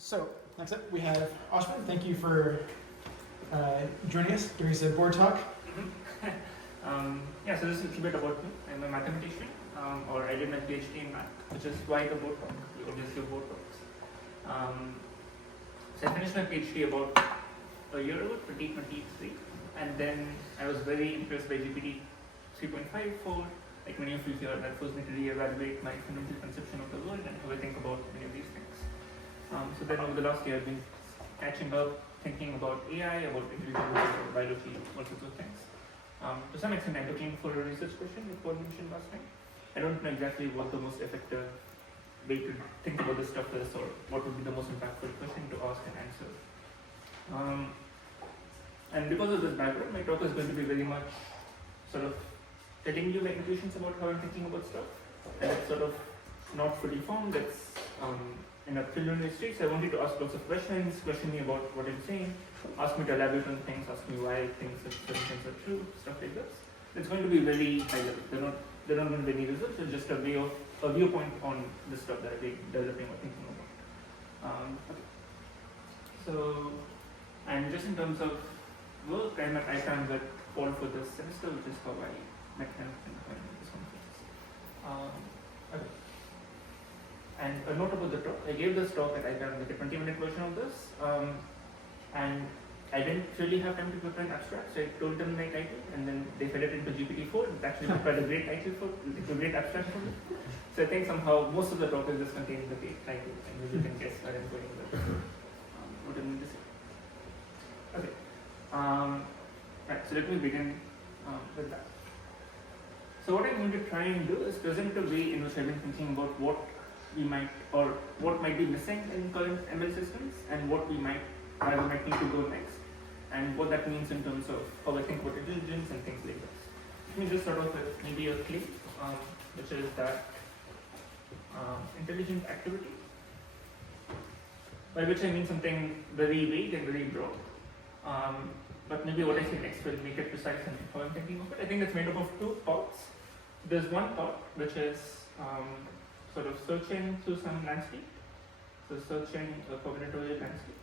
So, next up we have Asvin. Thank you for joining us, giving us a board talk. So this is a little bit about me. I'm a mathematician, or I did my PhD in math, which is why the board talk, obviously board talks. So I finished my PhD about a year ago, 2023, and then I was very impressed by GPT 3.5 for, like many of you here, that forced me to reevaluate my fundamental conception of the world and how I think about many of these things. So then over the last year I've been catching up, thinking about AI, about intelligence, about biology, all sorts of things. To some extent I'm looking for a research question, like Paul mentioned last time. I don't know exactly what the most effective way to think about this stuff is, or what would be the most impactful question to ask and answer. And because of this background, my talk is going to be very much sort of telling you my intuitions about how I'm thinking about stuff. And it's sort of not fully formed, it's in a preliminary stage. So I want you to ask lots of questions, question me about what I'm saying, ask me to elaborate on things, ask me why I think certain things are true, stuff like this. It's going to be very high level. They're not going to be any results, it's just a viewpoint on the stuff that I've been developing or thinking about. Okay. So, and just in terms of work, I'm at ICANN with Paul for this semester, which is how I met him and this conference. Okay. And a note about the talk, I gave this talk at ICANN, like a 20-minute version of this, and I didn't really have time to prepare an abstract, so I told them my title, and then they fed it into GPT-4. It's actually prepared a great title for, like a great abstract for me. So I think somehow most of the talk is just contained in the title, and you can guess where I'm going with what I'm going to say. Okay. Right, so let me begin with that. So what I'm going to try and do is present a way in which I've been thinking about what we might, or what might be missing in current ML systems, and what we might need to go next, and what that means in terms of how I think about intelligence and things like this. Let me just start off with maybe a claim, which is that intelligent activity, by which I mean something very vague and very broad. But maybe what I say next will make it precise in how I'm thinking of it. I think it's made up of two parts. There's one part which is sort of searching through some landscape, so searching a combinatorial landscape.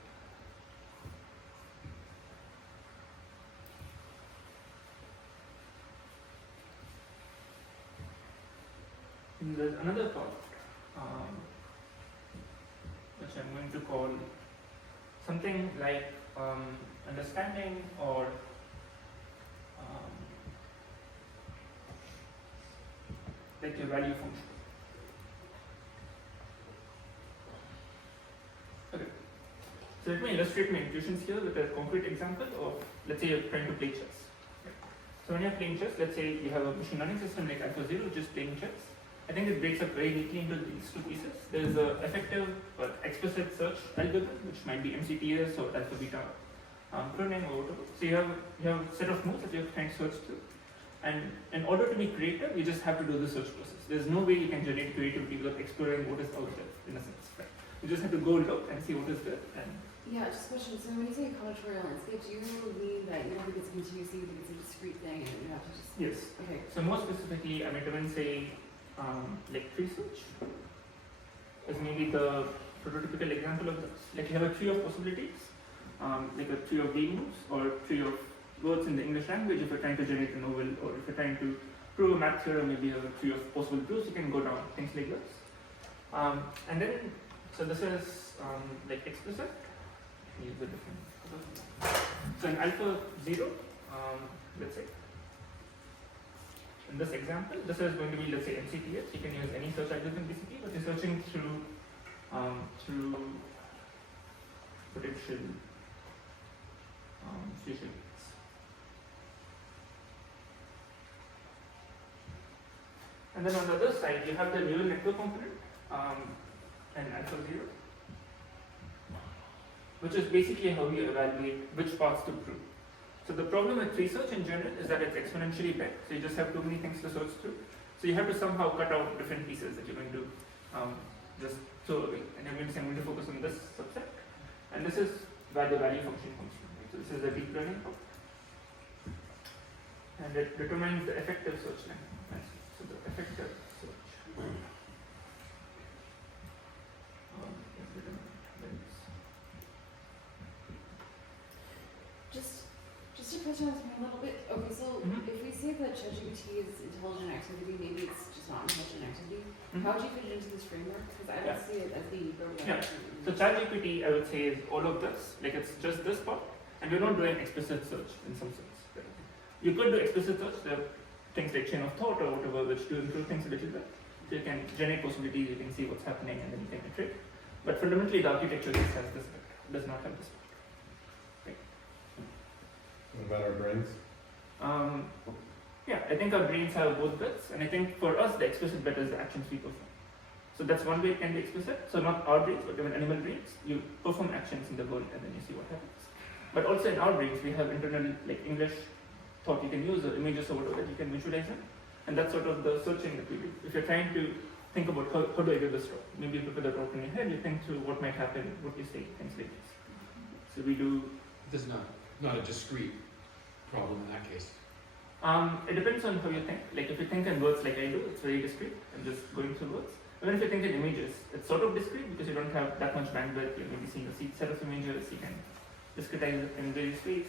And there's another part which I'm going to call something like understanding, or like your value function. Okay. So let me illustrate my intuitions here with a concrete example of, let's say you're trying to play chess. Right. So when you're playing chess, let's say you have a machine learning system like AlphaZero, which is playing chess. I think it breaks up very neatly into these two pieces. There's an effective or explicit search algorithm, which might be MCTS or alpha beta pruning or whatever. So you have a set of moves that you're trying to search through. And in order to be creative, you just have to do the search process. There's no way you can generate creativity without exploring what is out there, in a sense. Right? You just have to go look and see what is there. And yeah, just a question. So when you say combinatorial landscape, do you mean that you don't think it's a continuous thing, you think it's a discrete thing, and you have to just... Yes. Okay. So more specifically, I might even say like tree search is maybe the prototypical example of this. Like you have a tree of possibilities, like a tree of game moves, or a tree of words in the English language if you're trying to generate a novel, or if you're trying to prove a math theorem, maybe a tree of possible proofs, you can go down, things like this. And then, so this is like explicit. Use a different. So in alpha 0, let's say, in this example, this is going to be, let's say, MCTS. You can use any search algorithm basically, but you're searching through potential future gates. And then on the other side, you have the neural network component and alpha 0, which is basically how you evaluate which paths to prove. So the problem with tree search in general is that it's exponentially big, so you just have too many things to search through. So you have to somehow cut out different pieces that you're going to just throw away. And I'm going to focus on this subset. And this is where the value function comes from. Right? So this is a deep learning part. And it determines the effective search length. So the effective search. touch on this a little bit? Okay, so if we say that ChatGPT is intelligent activity, maybe it's just not intelligent activity. How would you fit it into this framework? Because I don't see it as being broken Yeah. activity. So ChatGPT, I would say, is all of this. Like it's just this part, and we're not doing explicit search in some sense. Right? You could do explicit search. There are things like chain of thought or whatever, which do improve things a little bit. So you can generate possibilities, you can see what's happening, and then you can iterate. But fundamentally, the architecture just has this bit, does not have this bit. Right? What about our brains? Yeah, I think our brains have both bits, and I think for us, the explicit bit is the actions we perform. So that's one way it can be explicit. So not our brains, but even animal brains. You perform actions in the world, and then you see what happens. But also in our brains, we have internal, like English thought you can use, or images or whatever that you can visualize in. And that's sort of the searching that we do. If you're trying to think about how do I get this route, maybe you look at the route in your head, you think through what might happen, what you say, things like this. So we do. This is not a discrete problem in that case. It depends on how you think. Like if you think in words like I do, it's very discrete. I'm just going through words. Even if you think in images, it's sort of discrete because you don't have that much bandwidth. You're maybe seeing a set of images. You can discretize it in various ways.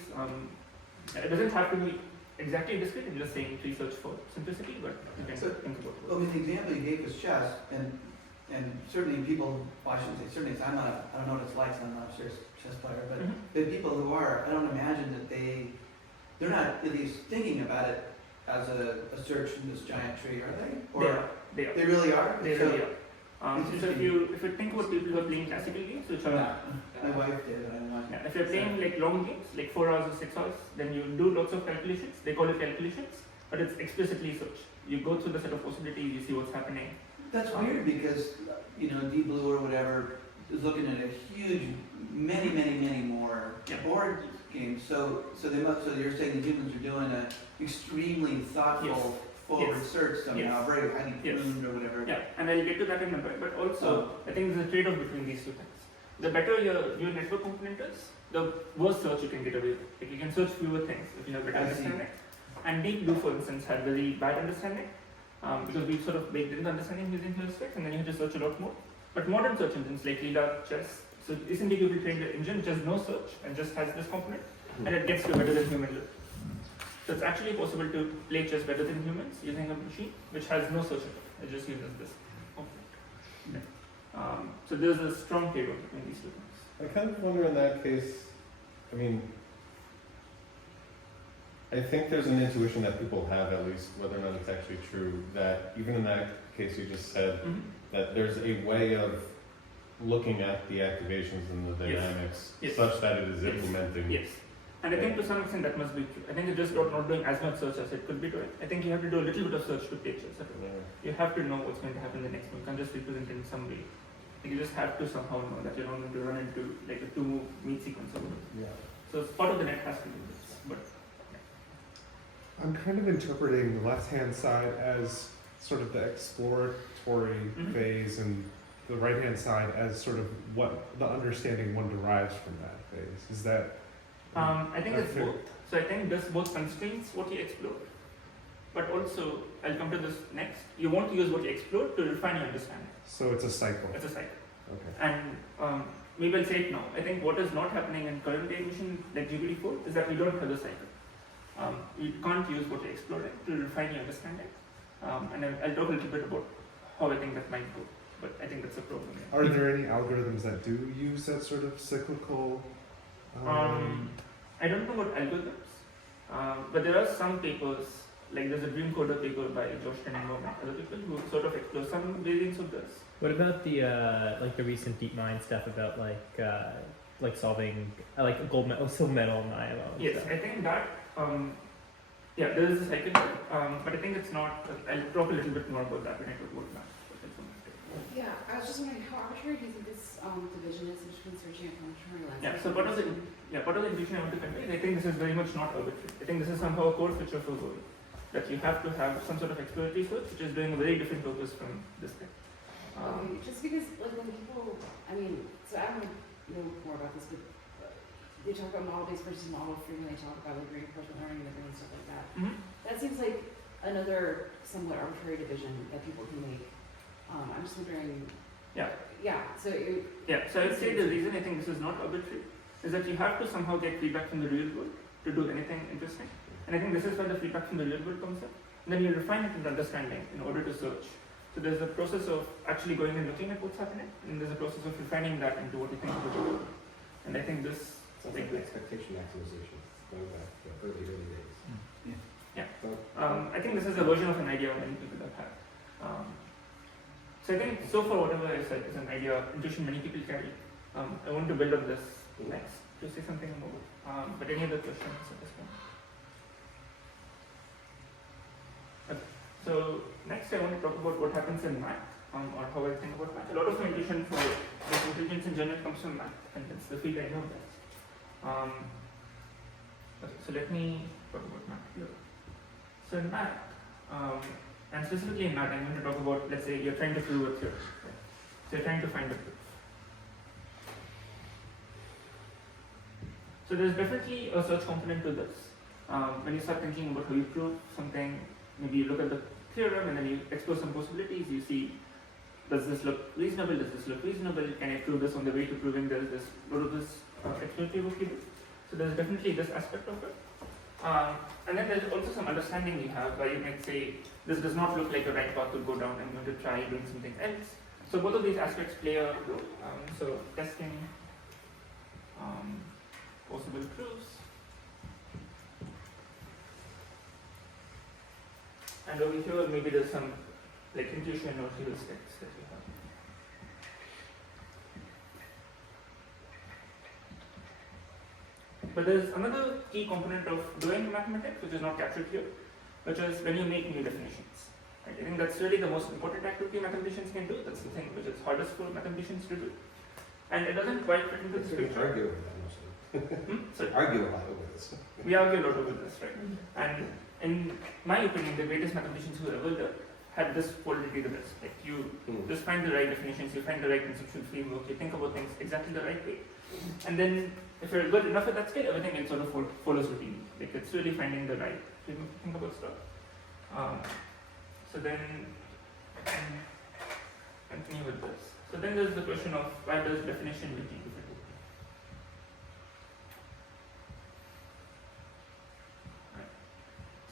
It doesn't have to be exactly discrete. I'm just saying research for simplicity, but you can think about it. Well, I mean, the example you gave was chess, and certainly people, well, I shouldn't say certainly, 'cause I don't know what it's like, so I'm not a serious chess player, but the people who are, I don't imagine that they're not at least thinking about it as a search in this giant tree, are they? Or They are. they really are? They So- really are. So if you think about people who are playing classical games, which are My wife did, I don't know. if you're playing like long games, like 4 hours or 6 hours, then you do lots of calculations. They call it calculations, but it's explicitly search. You go through the set of possibilities, you see what's happening. That's weird because, Deep Blue or whatever is looking at a huge, many more Yeah. board games. So you're saying the humans are doing a extremely thoughtful, full Yes. research somehow, Yes. very highly Yes. tuned or whatever. Yeah, and I'll get to that in a bit. But also, I think there's a trade-off between these two things. The better your network component is, the worse search you can get away with. Like you can search fewer things if you have better I see. understanding. And Deep Blue, for instance, had very bad understanding because we sort of baked in the understanding using heuristics, and then you have to search a lot more. But modern search engines like Leela, Chess, so recently you trained the engine which has no search and just has this component, and it gets you better than human level. So it's actually possible to play chess better than humans using a machine which has no search at all. It just uses this component. So there's a strong trade-off between these two things. I kind of wonder in that case, I mean, I think there's an intuition that people have, at least whether or not it's actually true, that even in that case you just said, that there's a way of looking at the activations and the Yes. dynamics Yes. such that it is Yes. implementing. Yes. And I think to some extent that must be true. I think it's just not doing as much search as it could be doing. I think you have to do a little bit of search to play chess. Yeah. You have to know what's going to happen the next move. You can't just represent it in some way. Like you just have to somehow know that you're not going to run into like a 2-move meat sequence or whatever. Yeah. So part of the net has to do this. But I'm kind of interpreting the left-hand side as sort of the exploratory phase and the right-hand side as sort of what the understanding one derives from that phase. Is that? I think it's Okay. both. So I think this both constrains what you explore, but also, I'll come to this next, you want to use what you explore to refine your understanding. So it's a cycle. It's a cycle. Okay. And maybe I'll say it now. I think what is not happening in current day machine like GPT-4 is that we don't have the cycle. You can't use what you're exploring to refine your understanding. And I'll talk a little bit about how I think that might go, but I think that's a problem. Are there any algorithms that do use that sort of cyclical? I don't know about algorithms, but there are some papers, like there's a Dream Coder paper by Josh Tenenbaum and other people who sort of explore some variants of this. What about the like the recent DeepMind stuff about like solving like gold medal, silver medal in IMO? and Yes, stuff? I think that yeah, there is a cycle, but I think it's not. I'll talk a little bit more about that when I talk about that. Yeah, I was just wondering how arbitrary do you think this division is between searching and combinatorial landscape? Yeah, so part of the intuition I want to convey is I think this is very much not arbitrary. I think this is somehow a core feature for Go, that you have to have some sort of exploratory search which is doing a very different purpose from this thing. Okay, just because like when people, I mean, so I don't know more about this, but they talk about model-based versus model-free when they talk about like reinforcement learning and stuff like that. That seems like another somewhat arbitrary division that people can make. I'm just wondering. Yeah. Yeah. So. So I would say the reason I think this is not arbitrary is that you have to somehow get feedback from the real world to do anything interesting. And I think this is where the feedback from the real world comes in. And then you refine it into understanding in order to search. So there's a process of actually going and looking at what's happening, and there's a process of refining that into what you think about the world. And I think this Sounds like expectation maximization, going back to early days. I think this is a version of an idea many people have had. So I think so far whatever I said is an idea, intuition many people carry. I want to build on this next to say something more. But any other questions at this point? Okay. So next I want to talk about what happens in math, or how I think about math. A lot of my intuition for this intelligence in general comes from math, and it's the field I know best. Okay, so let me talk about math here. So in math, and specifically in math, I'm going to talk about, let's say you're trying to prove a theorem. Right? So you're trying to find a proof. So there's definitely a search component to this. When you start thinking about how you prove something, maybe you look at the theorem and then you explore some possibilities. You see, does this look reasonable? Does this look reasonable? Can I prove this on the way to proving there's this, lot of this exploratory work you do? So there's definitely this aspect of it. And then there's also some understanding you have where you might say, this does not look like a right path to go down, I'm going to try doing something else. So both of these aspects play a role. So testing, possible proofs. And over here, maybe there's some like intuition or heuristics that you have. But there's another key component of doing mathematics which is not captured here, which is when you make new definitions. Right? I think that's really the most important activity mathematicians can do. That's the thing which is hardest for mathematicians to do. And it doesn't quite fit into this We picture. argue over that mostly. Sorry. Argue a lot over this. We argue a lot over this, right? And in my opinion, the greatest mathematicians who ever lived had this quality to this. Like you just find the right definitions, you find the right conceptual framework, you think about things exactly the right way. And then if you're good enough at that scale, everything else sort of follows routine. Like it's really finding the right framework to think about stuff. So then continue with this. So then there's the question of why does definition making difficult?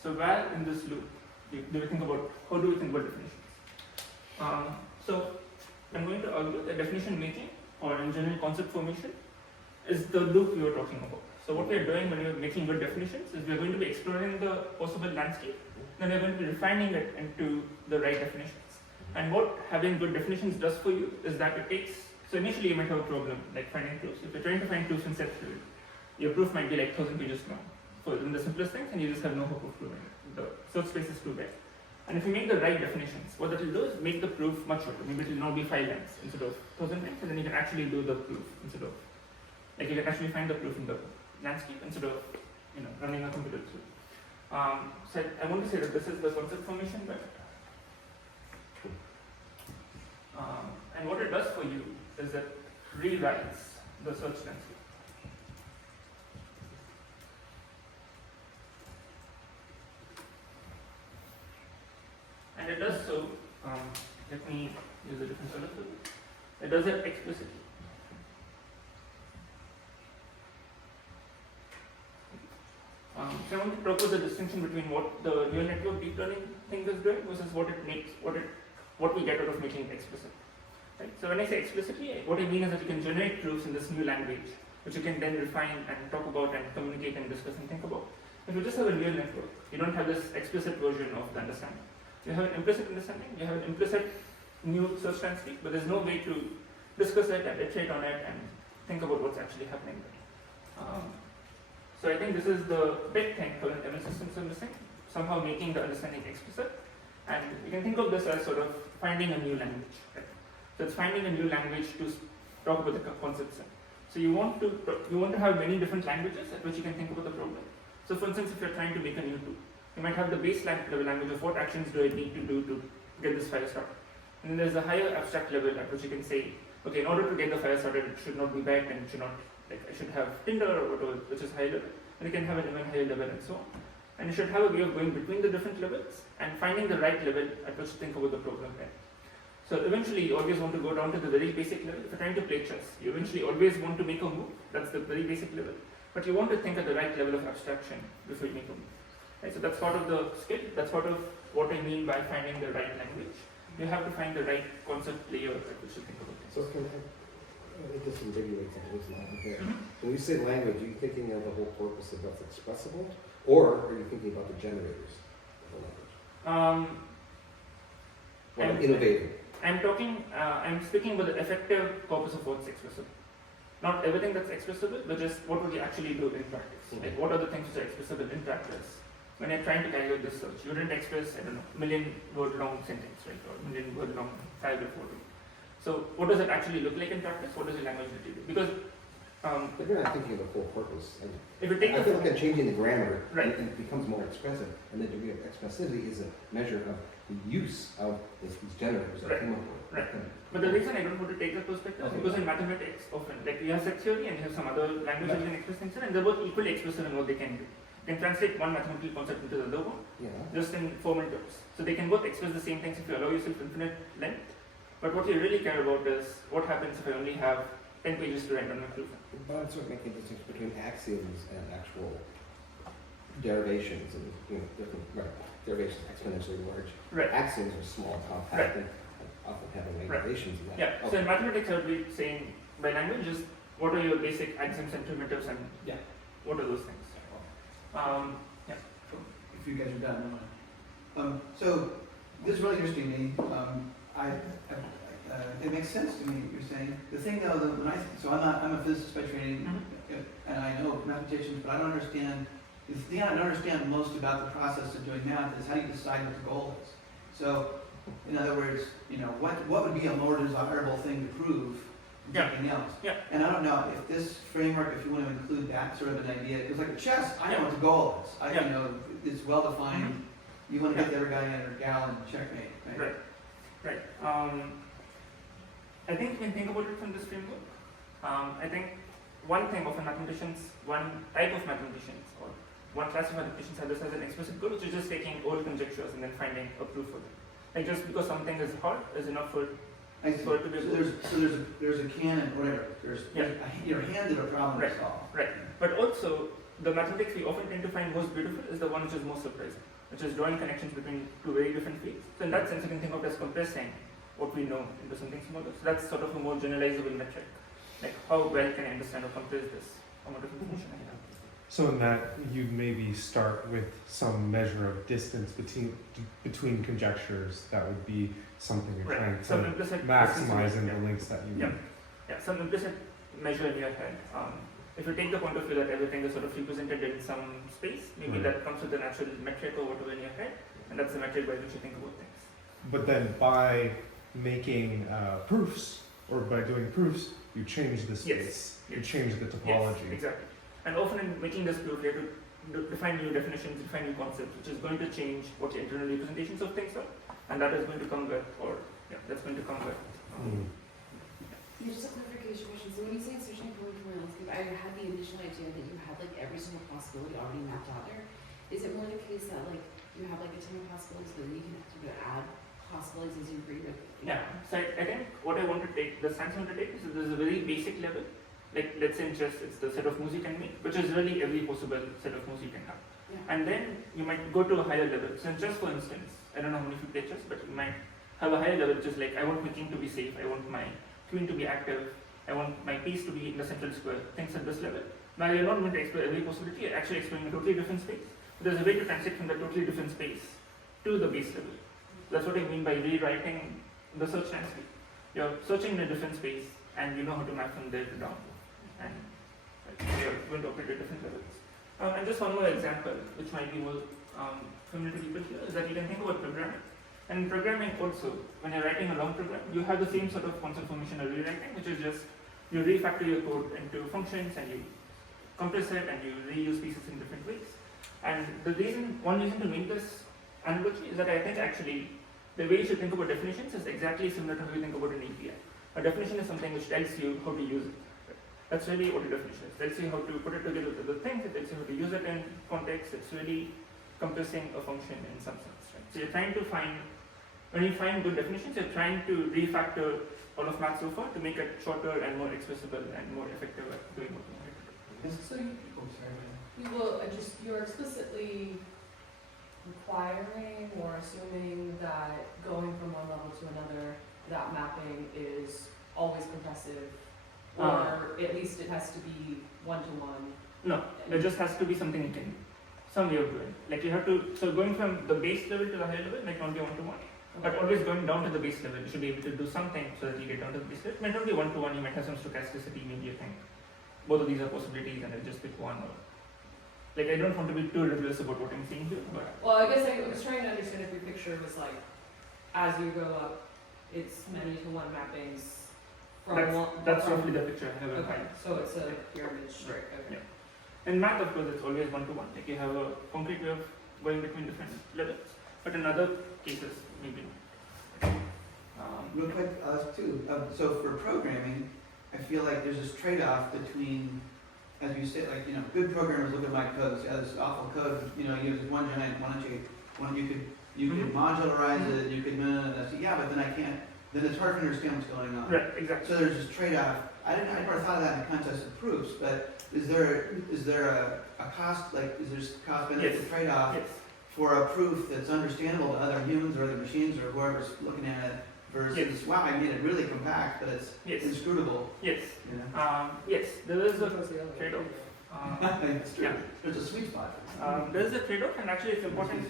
So where in this loop do we think about, how do we think about definitions? So I'm going to argue that definition making, or in general concept formation, is the loop we were talking about. So what we are doing when we are making good definitions is we are going to be exploring the possible landscape, then we are going to be refining it into the right definitions. And what having good definitions does for you is that it takes, so initially you might have a problem like finding proofs. If you're trying to find proofs in set theory, your proof might be like 1,000 pages long. For in the simplest things, and you just have no hope of proving it. The search space is too big. And if you make the right definitions, what that will do is make the proof much shorter. Maybe it will now be 5 lines instead of 1,000 lines, and then you can actually do the proof instead of, like you can actually find the proof in the landscape instead of, running a computer through. So I want to say that this is the concept formation bit. And what it does for you is it rewrites the search landscape. And it does so, let me use a different color for this. It does it explicitly. So I want to propose a distinction between what the neural network deep learning thing is doing versus what we get out of making it explicit. Right? So when I say explicitly, what I mean is that you can generate proofs in this new language, which you can then refine and talk about and communicate and discuss and think about. If you just have a neural network, you don't have this explicit version of the understanding. You have an implicit understanding, you have an implicit new search landscape, but there's no way to discuss it and iterate on it and think about what's actually happening there. So I think this is the big thing current ML systems are missing, somehow making the understanding explicit. And you can think of this as sort of finding a new language. Right? So it's finding a new language to talk about the concepts in. So you want to have many different languages at which you can think about the problem. So for instance, if you're trying to make a new tool, you might have the base level language of what actions do I need to do to get this fire started. And then there's a higher abstract level at which you can say, okay, in order to get the fire started, it should not be backed and it should not, like I should have Tinder or whatever, which is high level. And you can have an even higher level and so on. And you should have a way of going between the different levels and finding the right level at which to think about the problem then. So eventually you always want to go down to the very basic level. If you're trying to play chess, you eventually always want to make a move. That's the very basic level. but you want to think at the right level of abstraction before you make a move. Right? So that's part of the skill. That's part of what I mean by finding the right language. You have to find the right concept layer at which you think about things. So can I disambiguate something that's not there? When you say language, are you thinking of the whole corpus of what's expressible, or are you thinking about the generators of the language? I'm innovating. I'm speaking about the effective corpus of what's expressible. Not everything that's expressible, but just what would you actually do in practice? Like what are the things which are expressible in practice? When you're trying to carry out this search, you didn't express, I don't know, million-word long sentence, right? Or million-word long paragraph photo. So what does it actually look like in practice? What does your language do? Because But you're not thinking of the full corpus. And if you take I feel like I'm changing the grammar, Right. and it becomes more expressive, and the degree of expressivity is a measure of the use of these generators that Right. came up with. Right. But the reason I don't want to take that perspective is Okay. because in mathematics, often, like you have set theory and you have some other language that you can express things in, and they're both equally expressive in what they can do. They can translate one mathematical concept into the other one, Yeah. just in formal terms. So they can both express the same things if you allow yourself infinite length. But what you really care about is what happens if I only have 10 pages to write on my proof. But I'm sort of making a distinction between axioms and actual derivations, and different derivations exponentially large. Right. Axioms are small, compact, Right. and often have Right. regulations in that. Yeah. So in mathematics, I would be saying by language, just what are your basic axioms and primitives, and Yeah. what are those things? Yeah. If you guys are done, so this is really interesting to me. It makes sense to me what you're saying. The thing though, I'm a physicist by training, and I know mathematicians, but I don't understand. The thing I don't understand most about the process of doing math is how you decide what the goal is. So, in other words, what would be a more desirable thing to prove than Yeah. something else? Yeah. And I don't know if this framework, if you want to include that sort of an idea, because like chess, I know Yeah. what the goal is. Yeah. It's well defined. You want to get the other guy in or gal and checkmate, right? Right. I think you can think about it from this framework. I think one thing of mathematicians, one type of mathematicians, or one class of mathematicians have this as an explicit goal, which is just taking old conjectures and then finding a proof for them. Like just because something is hard is enough for I see. For it to be So there's a canon, whatever. You're handed a problem to solve. Right. But also, the mathematics we often tend to find most beautiful is the one which is most surprising, which is drawing connections between two very different fields. So in that sense, you can think of it as compressing what we know into something smaller. So that's sort of a more generalizable metric. Like how well can I understand or compress this amount of information I have. So in that, you'd maybe start with some measure of distance between conjectures that would be something you're Right. trying Some to implicit maximize in yeah. the links that you Yeah. need. Yeah, some implicit measure in your head. If you take the point of view that everything is sort of represented in some space, maybe Right. that comes with a natural metric or whatever in your head, and that's the metric by which you think about things. But then by making proofs, or by doing proofs, you change the space, you Yes. change the topology. Yes, exactly. And often in making this proof, you have to define new definitions, define new concepts, which is going to change what your internal representations of things are, and that is going to come with, that's going to come with. Mm. Yeah, just a clarification question. So when you say searching for landscape, I had the initial idea that you had like every single possibility already mapped out there. Is it more the case that like you have like a ton of possibilities, but then you can sort of add possibilities as you agree with? Yeah, so I think what I want to take, the stance I want to take is that there's a very basic level, like let's say in chess, it's the set of moves you can make, which is really every possible set of moves you can have. Yeah. And then you might go to a higher level. So in chess, for instance, I don't know how many of you play chess, but you might have a higher level, which is like, I want my king to be safe, I want my queen to be active, I want my piece to be in the central square, things at this level. Now you're not going to explore every possibility, you're actually exploring a totally different space. But there's a way to transit from that totally different space to the base level. That's what I mean by rewriting the search landscape. You're searching in a different space, and you know how to map from there to down. And you're going to operate at different levels. And just one more example, which might be more familiar to people here, is that you can think about programming. And in programming also, when you're writing a long program, you have the same sort of concept formation of rewriting, which is just you refactor your code into functions and you compress it and you reuse pieces in different ways. And one reason to make this analogy is that I think actually the way you should think about definitions is exactly similar to how you think about an API. A definition is something which tells you how to use it. That's really what a definition is. It tells you how to put it together with other things, it tells you how to use it in context, it's really compressing a function in some sense. Right? So you're trying to find, when you find good definitions, you're trying to refactor all of math so far to make it shorter and more expressible and more effective at doing what you want it to do. So you, Oh, sorry, man. you're explicitly requiring or assuming that going from one level to another, that mapping is always compressive, or at least it has to be one-to-one. No, there just has to be something you can, some way of doing. Like you have to, so going from the base level to the higher level might not be one-to-one, but always going down to the base level, you should be able to do something so that you get down to the base level. It might not be one-to-one, you might have some stochasticity, maybe you think both of these are possibilities and I'll just pick one. Or like I don't want to be too rigorous about what I'm saying here, but Well, I guess I was trying to understand if your picture was like, as you go up, it's many to one mappings from one. that's from, roughly the picture I have in Okay, mind. so it's a pyramid shape. Okay. Yeah. In math, of course, it's always one-to-one. Like you have a concrete way of going between different levels, but in other cases, maybe not. Real quick, too, so for programming, I feel like there's this trade-off between, as you say, like, you know, good programmers look at my code, say, oh, this awful code, you know, you have this one giant, you could modularize it, you could, say, yeah, but then I can't, then it's hard to understand what's going on. Right, exactly. So there's this trade-off. I never thought of that in the context of proofs, but is there a cost, like, is there cost benefit Yes. trade-off Yes. for a proof that's understandable to other humans or other machines or whoever's looking at it versus, Yes. wow, I made it really compact, but it's Yes. inscrutable, Yes. you know? Yes. There is a Which was the other one? trade-off. It's true. Yeah. There's a sweet spot. There is a trade-off, and actually, it's important.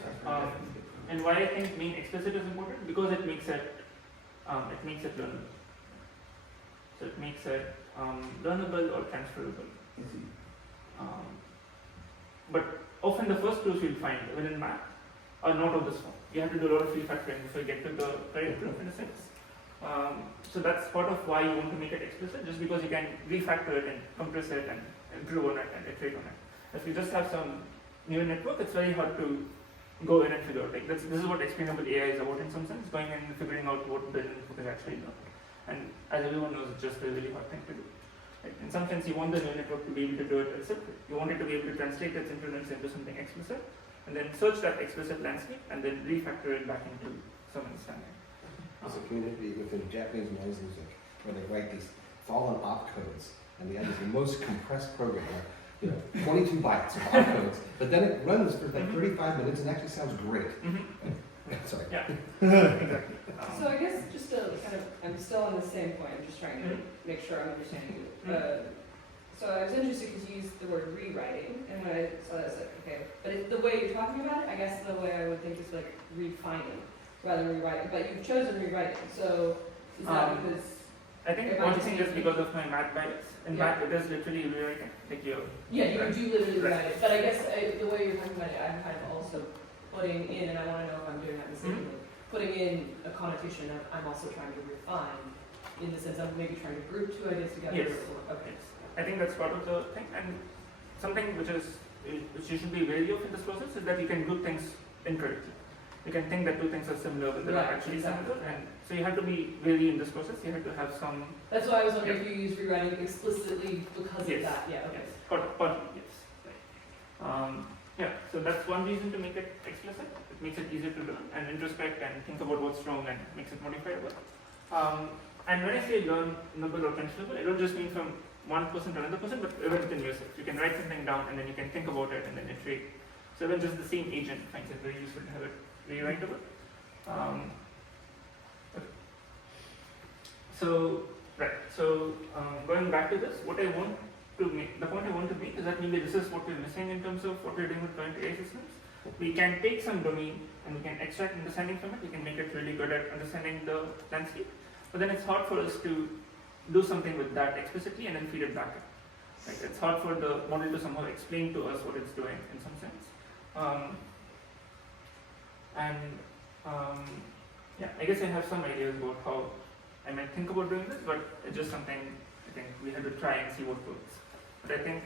And why I think being explicit is important because it makes it learnable. So it makes it learnable or transferable. But often the first proofs you'll find within math are not of this form. You have to do a lot of refactoring before you get to the correct proof in a sense. So that's part of why you want to make it explicit, just because you can refactor it and compress it and improve on it and iterate on it. If you just have some neural network, it's very hard to go in and figure out. Like this is what explainable AI is about in some sense, going in and figuring out what the network is actually doing. And as everyone knows, it's just a really hard thing to do. Like in some sense, you want the neural network to be able to do it itself. You want it to be able to translate its inference into something explicit, and then search that explicit landscape, and then refactor it back into some understanding. There's a community within Japanese noise music where they write these fallen opcodes, and they have this most compressed program, 22 bytes of opcodes, but then it runs for like 35 minutes and actually sounds great. Sorry. Yeah, exactly. So I guess just to kind of, I'm still on the same point, I'm just trying to make sure I'm understanding you. So I was interested because you used the word rewriting, and when I saw that, I was like, okay, but the way you're talking about it, I guess the way I would think is like refining rather than rewriting, but you've chosen rewriting, so is that because... I think one thing is because of my math bias. In math, it is literally rewriting. Like you do literally write it, but I guess the way you're talking about it, I'm kind of also putting in, and I want to know if I'm doing that mistakenly, putting in a connotation of I'm also trying to refine, in the sense of maybe trying to group two ideas together. Yes. Okay. I think that's part of the thing, and something which you should be wary of in this process is that you can group things incorrectly. You can think that two things are similar, but they're not actually similar, and so you have to be wary in this process. You have to have some. That's why I was wondering if you use rewriting explicitly because of Yes. that. Yeah. Okay. Yes, partly, yes. Right. So that's one reason to make it explicit. It makes it easier to learn and introspect and think about what's wrong and makes it modifiable. And when I say learnable or transferable, I don't just mean from one person to another person, but even within yourself. You can write something down and then you can think about it and then iterate. So even just the same agent finds it very useful to have it rewritable. So going back to this, what I want to make, the point I want to make is that maybe this is what we're missing in terms of what we're doing with current AI systems. We can take some domain and we can extract understanding from it. We can make it really good at understanding the landscape. But then it's hard for us to do something with that explicitly and then feed it back in. Like it's hard for the model to somehow explain to us what it's doing in some sense. I guess I have some ideas about how I might think about doing this, but it's just something I think we have to try and see what works. But I think,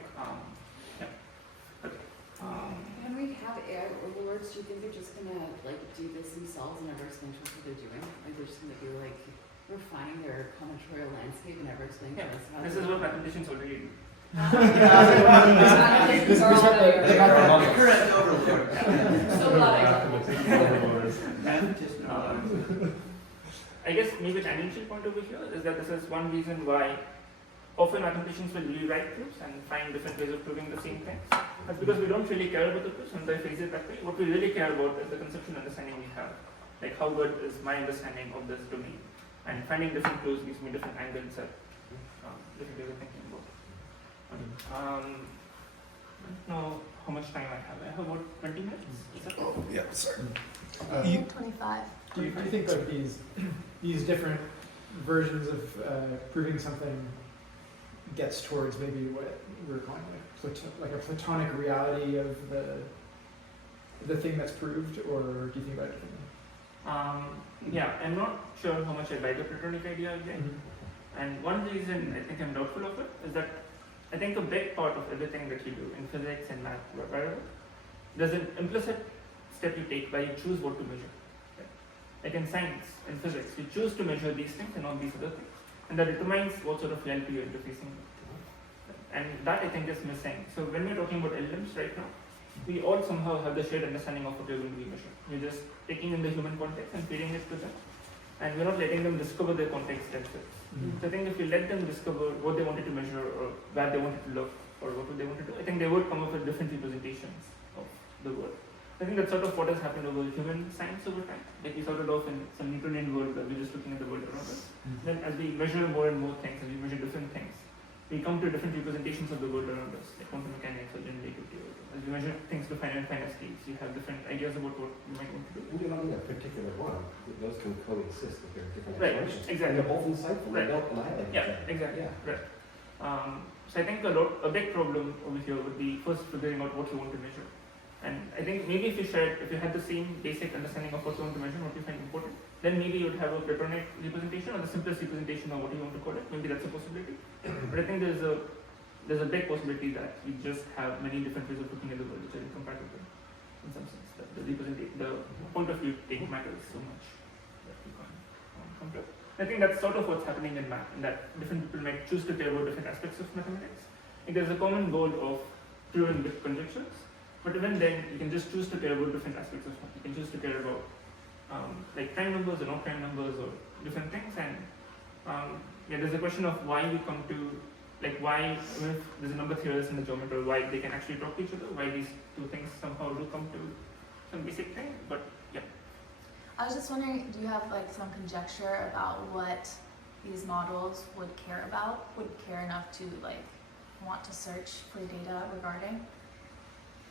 When we have AI overlords, do you think they're just gonna like do this themselves and never explain to us what they're doing? Like they're just gonna be like refining their combinatorial landscape and never explain to us how this to is what mathematicians already do. Mathematicians are all there. The current overlord. So glad I got Mathematician overlord. I guess maybe the tangential point over here is that this is one reason why often mathematicians will rewrite proofs and find different ways of proving the same things. That's because we don't really care about the proofs, and I phrase it that way. What we really care about is the conceptual understanding we have. Like how good is my understanding of this domain? And finding different clues gives me different angles at different ways of thinking about it. I don't know how much time I have. I have about 20 minutes. Is that all? Yeah, sorry. 25. Do you think like these different versions of proving something gets towards maybe what we're calling like a platonic reality of the thing that's proved, or do you think about it differently? Yeah, I'm not sure how much I buy the platonic idea again. And one reason I think I'm doubtful of it is that I think a big part of everything that you do in physics and math, wherever, there's an implicit step you take where you choose what to measure. Right? Like in science, in physics, you choose to measure these things and all these other things, and that determines what sort of reality you're interfacing with. And that I think is missing. So when we're talking about LLMs right now, we all somehow have the shared understanding of what we're going to be measuring. We're just taking in the human context and feeding it to them, and we're not letting them discover their context themselves. So I think if we let them discover what they wanted to measure or where they wanted to look or what they wanted to do, I think they would come up with different representations of the world. I think that's sort of what has happened over human science over time. Like we started off in some Newtonian world where we're just looking at the world around us. Then as we measure more and more things, as we measure different things, we come to different representations of the world around us, like quantum mechanics or general relativity. As you measure things to finer and finer scales, you have different ideas about what you might want to do. And you're not in a particular one. Those can coexist if there are different Right, explanations. exactly. And they're both insightful. Right. They don't annihilate each Yeah, other. exactly. Yeah. Right. So I think a big problem over here would be first figuring out what you want to measure. And I think maybe if you had the same basic understanding of what you want to measure, what you find important, then maybe you would have a platonic representation or the simplest representation of what you want to call it. Maybe that's a possibility. But I think there's a big possibility that you just have many different ways of looking at the world which are incompatible in some sense. That the point of view matters so much that you can't come to. I think that's sort of what's happening in math, in that different people might choose to care about different aspects of mathematics. Like there's a common goal of proving with conjectures, but even then you can just choose to care about different aspects of math. You can choose to care about like prime numbers or not prime numbers or different things. And there's a question of why we come to, like why if there's a number theorist and a geometer, why they can actually talk to each other, why these two things somehow do come to some basic thing. But yeah. I was just wondering, do you have like some conjecture about what these models would care about? Would care enough to like want to search for data regarding?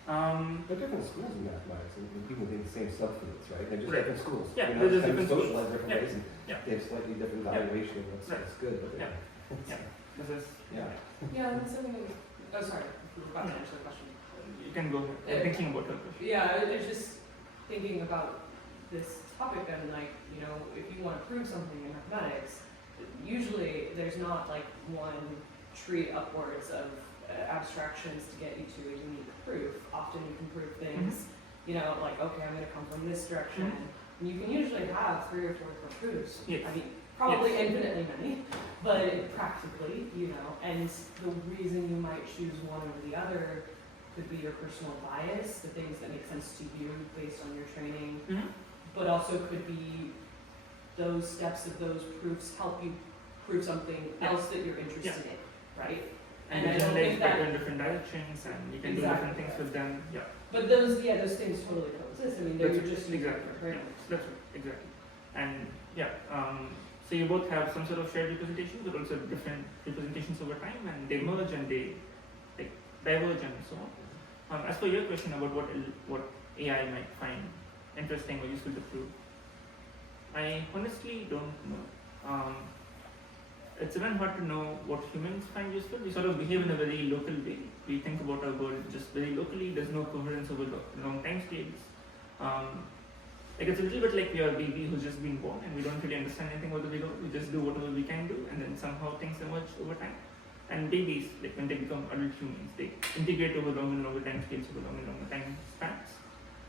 There are different schools in mathematics, and people think the same subfields, right? They're just Right. different schools. Yeah, you know, they're just kind of different schools. socialized different Yeah. ways, and Yeah. they have slightly different Yeah. valuation of what's, Right. what's good. But Yeah. Yeah. This is yeah. Yeah, and something. Oh, sorry. You were about to answer the question. you can go ahead. I'm thinking about your question. Yeah, I was just thinking about this topic and like, you know, if you want to prove something in mathematics, usually there's not like one tree upwards of abstractions to get you to a unique proof. Often you can prove things, you know, like, okay, I'm going to come from this direction. And you can usually have 3 or 4 different proofs. Yes. I mean, probably infinitely many, but practically, you know, and the reason you might choose one over the other could be your personal bias, the things that make sense to you based on your training, but also could be those steps of those proofs help you prove something else that you're interested in, right? And And I you don't can think like that- go in different directions, and you can do different things with them. Yeah. But those things totally coexist. I mean, they're That's just exactly. right? Yeah, that's right. Exactly. And yeah, so you both have some sort of shared representation, but also different representations over time, and they merge and they like diverge and so on. As for your question about what AI might find interesting or useful to prove, I honestly don't know. It's even hard to know what humans find useful. We sort of behave in a very local way. We think about our world just very locally. There's no coherence over long time scales. Like it's a little bit like we are a baby who's just been born and we don't really understand anything about the big world. We just do whatever we can do, and then somehow things emerge over time. And babies, like when they become adult humans, they integrate over longer and longer time scales, over longer and longer time spans.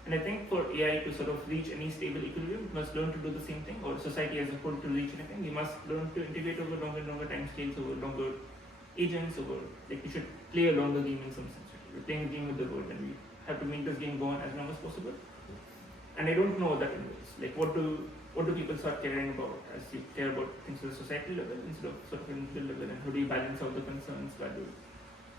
And I think for AI to sort of reach any stable equilibrium, it must learn to do the same thing, or society as a whole to reach anything, we must learn to integrate over longer and longer time scales, over longer agents, over, like we should play a longer game in some sense. Right? We're playing a game with the world and we have to make this game go on as long as possible. And I don't know what that involves. Like what what do people start caring about as you care about things at a societal level instead of sort of individual level, and how do you balance out the concerns, values?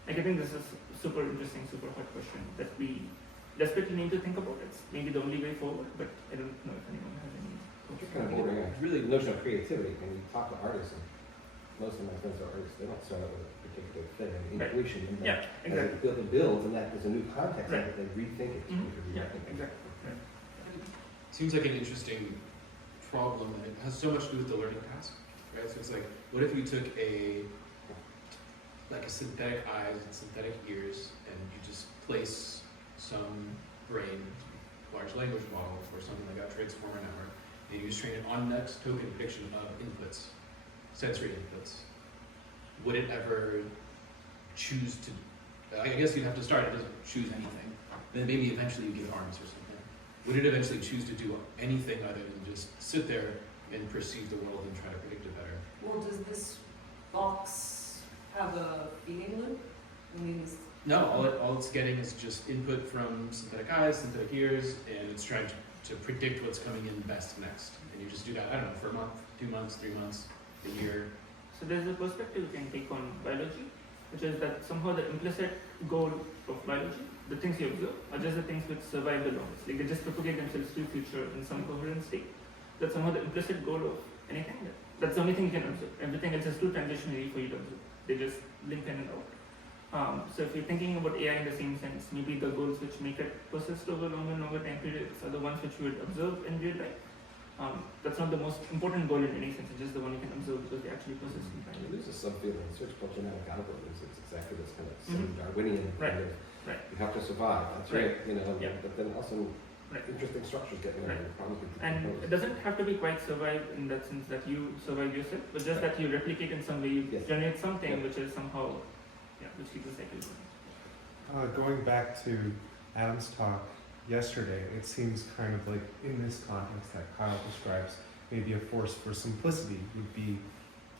Like, I think this is a super interesting, super hot question that we desperately need to think about. It's maybe the only way forward, but I don't know if anyone has any. Just kind of bordering on, it's really the notion of creativity. When you talk to artists, and most of my friends are artists, they don't start out with a particular thing, an intuition, and then Exactly. as it builds, and that there's a new context, Right. that they rethink it. Exactly. Seems like an interesting problem, and it has so much to do with the learning task, right? So it's like, what if you took a synthetic eyes and synthetic ears, and you just place some brain, large language model, or something like that, transformer network, and you just train it on next token prediction of inputs, sensory inputs. Would it ever choose to, I guess you'd have to start, it doesn't choose anything. Then maybe eventually you give arms or something. Would it eventually choose to do anything other than just sit there and perceive the world and try to predict it better? Well, does this box have a feeding loop? I mean, No, all it's getting is just input from synthetic eyes, synthetic ears, and it's trying to predict what's coming in best next. And you just do that, I don't know, for a month, 2 months, 3 months, a year. So there's a perspective you can take on biology, which is that somehow the implicit goal of biology, the things you observe, are just the things which survive the longest. Like, they just propagate themselves to the future in some coherent state. That's somehow the implicit goal of anything. That's the only thing you can observe. Everything else is too transitionary for you to observe. They just link in and out. So if you're thinking about AI in the same sense, maybe the goals which make it persist over longer and longer time periods are the ones which you would observe in real life. That's not the most important goal in any sense, it's just the one you can observe because they actually persist in time. There's a subfield in search called genetic algorithms. It's exactly this kind of same Darwinian kind of, you have to survive, that's right, but then also interesting structures get in there. And it doesn't have to be quite survive in that sense that you survive yourself, but just that you replicate in some way, you generate something which is somehow, which keeps the cycle going. Going back to Adam's talk yesterday, it seems kind of like in this context that Kyle describes, maybe a force for simplicity would be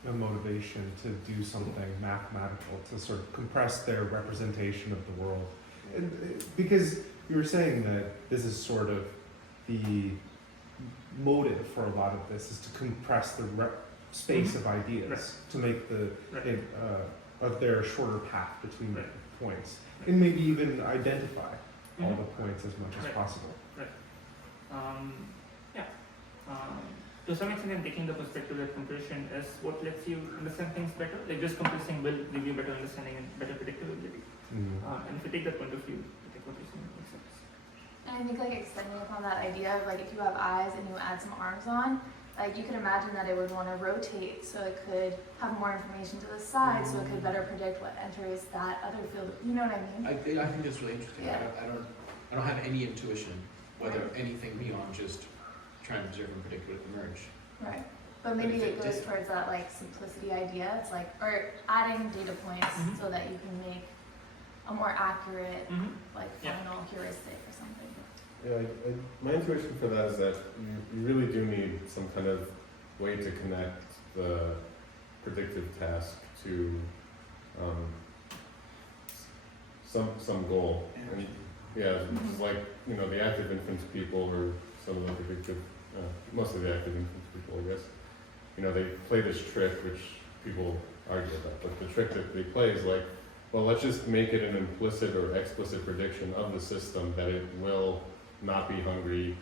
a motivation to do something mathematical, to sort of compress their representation of the world. And because you were saying that this is sort of the motive for a lot of this is to compress the space of ideas, to make the of their shorter path between the points, and maybe even identify all the points as much as possible. To some extent, I'm taking the perspective that compression is what lets you understand things better. Like, just compressing will give you better understanding and better predictability. And if you take that point of view, I think what you're saying makes sense. And I think like extending upon that idea of like if you have eyes and you add some arms on, like you could imagine that it would want to rotate so it could have more information to the side, so it could better predict what enters that other field. You know what I mean? I think that's really interesting. Yeah. I don't have any intuition whether anything beyond just trying to observe and predict would emerge. Right. But maybe it goes towards that like simplicity idea. It's like, or adding data points so that you can make a more accurate, like final heuristic or something. Yeah, my intuition for that is that you really do need some kind of way to connect the predictive task to some goal. And it's like, the active inference people or some of the predictive, mostly the active inference people, I guess. They play this trick, which people argue about, but the trick that they play is like, well, let's just make it an implicit or explicit prediction of the system that it will not be hungry,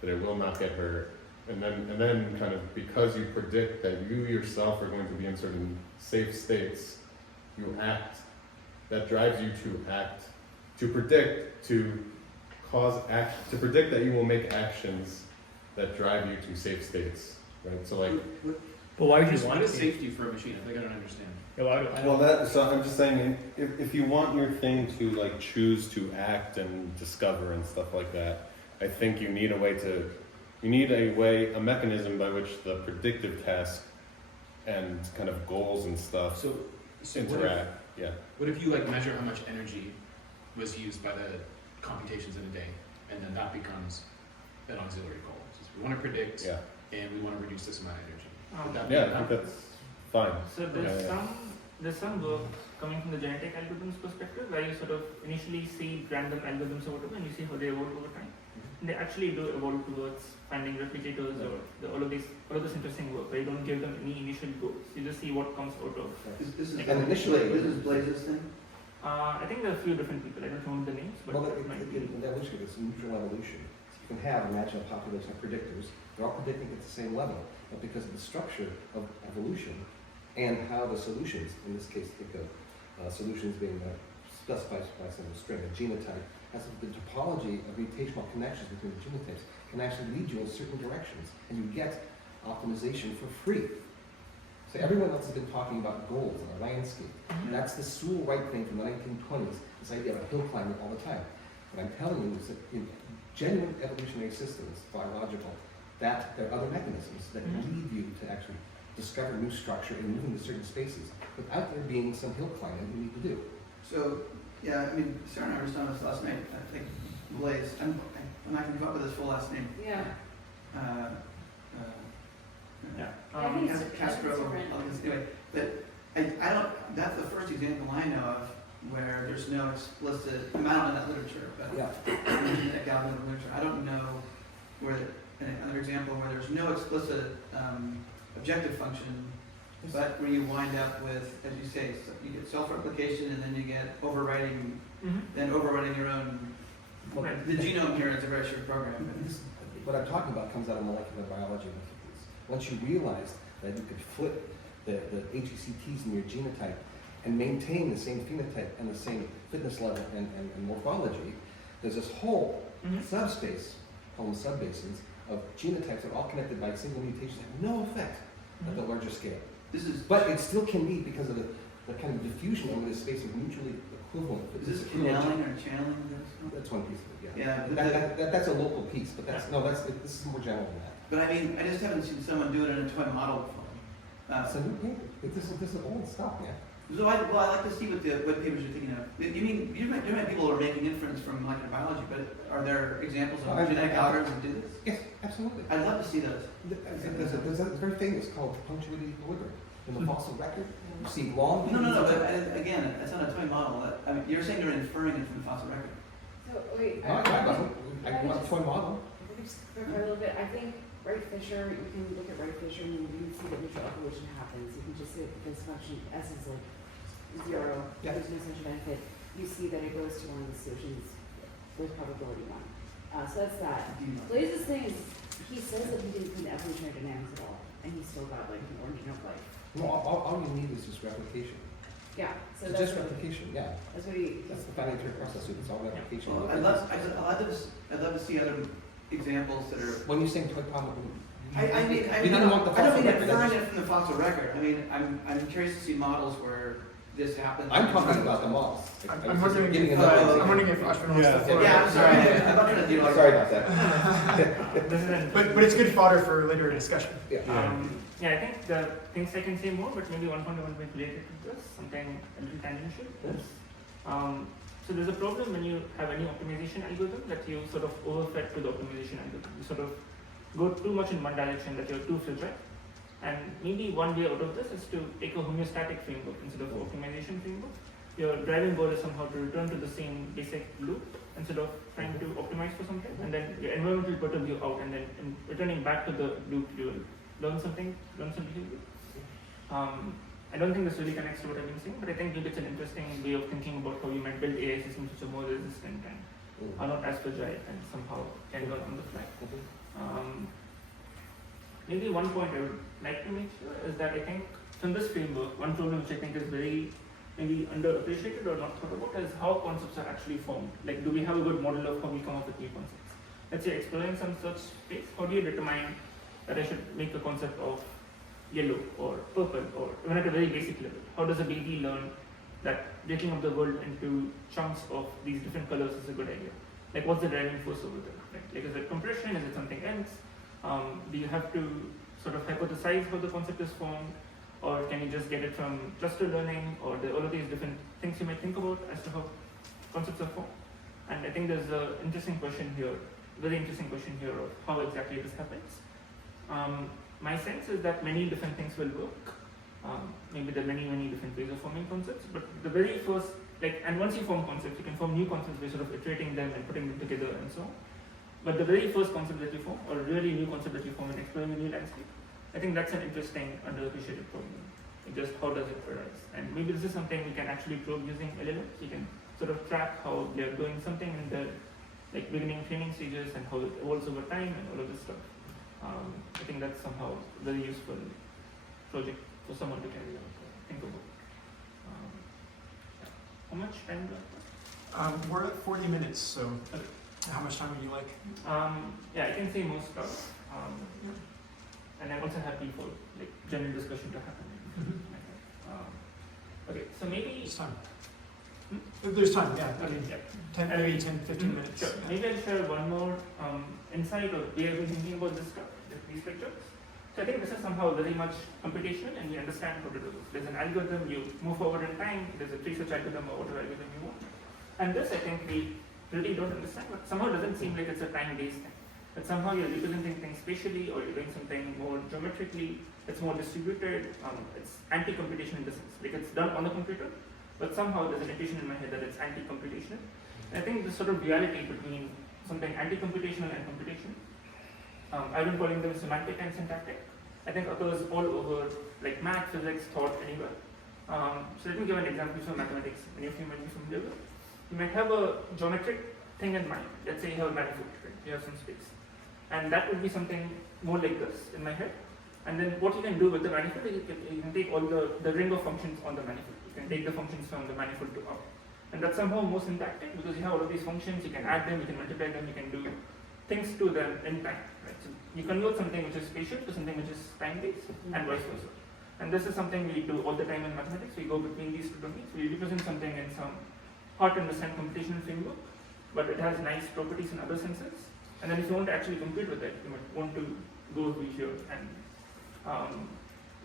that it will not get hurt, and then kind of because you predict that you yourself are going to be in certain safe states, you act. That drives you to act, to predict, to predict that you will make actions that drive you to safe states, right? So like. But why would you What want is to? safety for a machine? I think I don't understand. So I'm just saying, if you want your thing to like choose to act and discover and stuff like that, I think you need a mechanism by which the predictive task and kind of goals and stuff So interact. What if you measure how much energy was used by the computations in a day, and then that becomes an auxiliary goal? So we want to predict, and we want to reduce this amount of energy. I think that's fine. So there's some work coming from the genetic algorithms perspective where you sort of initially see random algorithms or whatever and you see how they evolve over time. they actually do evolve towards finding replicators or all of this interesting work where you don't give them any initial goals. You just see what comes out of. This is And initially- this is Blaze's thing. I think there are a few different people. I don't know the names, but Well, it might be. in evolution, it's neutral evolution. So you can have, imagine a population of predictors, they're all predicting at the same level, but because of the structure of evolution and how the solutions, in this case, think of solutions being specified by some string, a genotype, as the topology of mutational connections between the genotypes can actually lead you in certain directions, and you get optimization for free. So everyone else has been talking about goals and a landscape. That's the Sewell Wright thing from the 1920s, this idea of hill climbing all the time. What I'm telling you is that in genuine evolutionary systems, biological, that there are other mechanisms that lead you to actually discover new structure and move into certain spaces without there being some hill climbing you need to do. So, yeah, I mean, Sarah and I were just on this last night. I think Blaze, I'm not going to come up with his full last name. Yeah. Yeah. I think it's Castro, different. anyway, but I don't, that's the first example I know of where there's no explicit, I mean, I don't know that literature, but Yeah. genetic algorithm literature, I don't know where, another example where there's no explicit objective function, but where you wind up with, as you say, so you get self-replication and then you get overwriting, then overwriting your own, Right. the genome here is a very short program. What I'm talking about comes out of molecular biology. Once you realized that you could flip the HECTs in your genotype and maintain the same phenotype and the same fitness level and morphology, there's this whole subspace, called subbasins, of genotypes that are all connected by single mutations that have no effect at the larger scale. This is, But it still can be because of the kind of diffusion over this space of mutually equivalent. is this canneling or channeling? That's one piece of it, yeah. Yeah, but That's a local piece, but this is more general than that. But I mean, I just haven't seen someone do it in a toy model before. It's a new paper. This is old stuff, man. So I like to see what papers you're thinking of. You mean, you might people who are making inference from molecular biology, but are there examples of genetic algorithms that do this? Yes, absolutely. I'd love to see those. There's a very famous called punctuated equilibrium. In the fossil record, you see long. No, but again, it's not a toy model. I mean, you're saying they're inferring it from the fossil record. So, wait. No, I wasn't. I want a toy model. Let me just clarify a little bit. I think Wright Fisher, you can look at Wright Fisher and you can see that neutral evolution happens. You can just see that this function S is like 0. Yeah. There's no such benefit. You see that it goes to one of the solutions with probability 1. So that's that. Blaze's thing is, he says that he didn't do the evolutionary dynamics at all, and he still got like an origin of life. No, all you need is just replication. Yeah. So It's that's just what, replication, yeah. that's what he. That's the founding process. It's all replication. Well, I'd love to see other examples that are. When you say toy model, I mean, you didn't want the I don't fossil mean record. inferring it from the fossil record. I mean, I'm curious to see models where this happens. I'm talking about the models. I'm wondering giving if, another I'm example. wondering if Ashwin wants Yeah. to floor. Yeah, I'm sorry. I'm not trying to do like. Sorry about that. This is an But it's good fodder for later discussion. Yeah. I think the things I can say more, but maybe one point I want to make related to this, something a little tangential. Is, so there's a problem when you have any optimization algorithm that you sort of overfed to the optimization algorithm. You sort of go too much in one direction that you're too fragile. And maybe one way out of this is to take a homeostatic framework instead of an optimization framework. Your driving goal is somehow to return to the same basic loop instead of trying to optimize for something. And then your environment will perturb you out, and then in returning back to the loop, you will learn some behavior. I don't think this really connects to what I've been saying, but I think maybe it's an interesting way of thinking about how you might build AI systems which are more resistant and are not as fragile and somehow can learn on the fly. Maybe one point I would like to make sure is that I think from this framework, one problem which I think is very maybe underappreciated or not thought about is how concepts are actually formed. Like, do we have a good model of how we come up with new concepts? Let's say exploring some such space, how do you determine that I should make a concept of yellow or purple, or even at a very basic level? How does a baby learn that breaking up the world into chunks of these different colors is a good idea? Like, what's the driving force over there? Right? Like, is it compression? Is it something else? Do you have to sort of hypothesize how the concept is formed, or can you just get it from cluster learning, or all of these different things you might think about as to how concepts are formed? And I think there's an interesting question here, very interesting question here of how exactly this happens. My sense is that many different things will work. Maybe there are many different ways of forming concepts, but the very first, and once you form concepts, you can form new concepts by sort of iterating them and putting them together and so on. but the very first concept that you form, or really new concept that you form in exploring a new landscape, I think that's an interesting underappreciated problem. Just how does it arise? And maybe this is something we can actually probe using LLMs. You can sort of track how they're doing something in the like beginning training stages and how it evolves over time and all of this stuff. I think that's somehow very useful project for someone to carry out, think about. Yeah. How much time do I have? We're at 40 minutes, so how much time would you like? Yeah, I can say most stuff. And I'm also happy for like general discussion to happen. Okay, so maybe There's time. There's time, yeah. I mean, yeah. 10, maybe 10, 15 minutes. Sure. Yeah. Maybe I'll share one more insight or way I've been thinking about this stuff, these pictures. So I think this is somehow very much computational and we understand how to do this. There's an algorithm, you move forward in time, there's a tree search algorithm or whatever algorithm you want. And this I think we really don't understand, but somehow it doesn't seem like it's a time-based thing. But somehow you're representing things spatially or you're doing something more geometrically, it's more distributed, it's anti-computation in the sense. Like it's done on the computer, but somehow there's an intuition in my head that it's anti-computational. And I think this sort of duality between something anti-computational and computational, I've been calling them semantic and syntactic, I think occurs all over like math, physics, thought, anywhere. So let me give an example for mathematics, many of you might be familiar with. You might have a geometric thing in mind. Let's say you have a manifold, right? You have some space. And that would be something more like this in my head. And then what you can do with the manifold is you can take all the ring of functions on the manifold. You can take the functions from the manifold to up. And that's somehow more syntactic because you have all of these functions, you can add them, you can multiply them, you can do things to them in time. Right? So you convert something which is spatial to something which is time-based and vice versa. And this is something we do all the time in mathematics. We go between these two domains. We represent something in some hard to understand computational framework, but it has nice properties in other senses. And then if you want to actually compete with it, you might want to go over here. And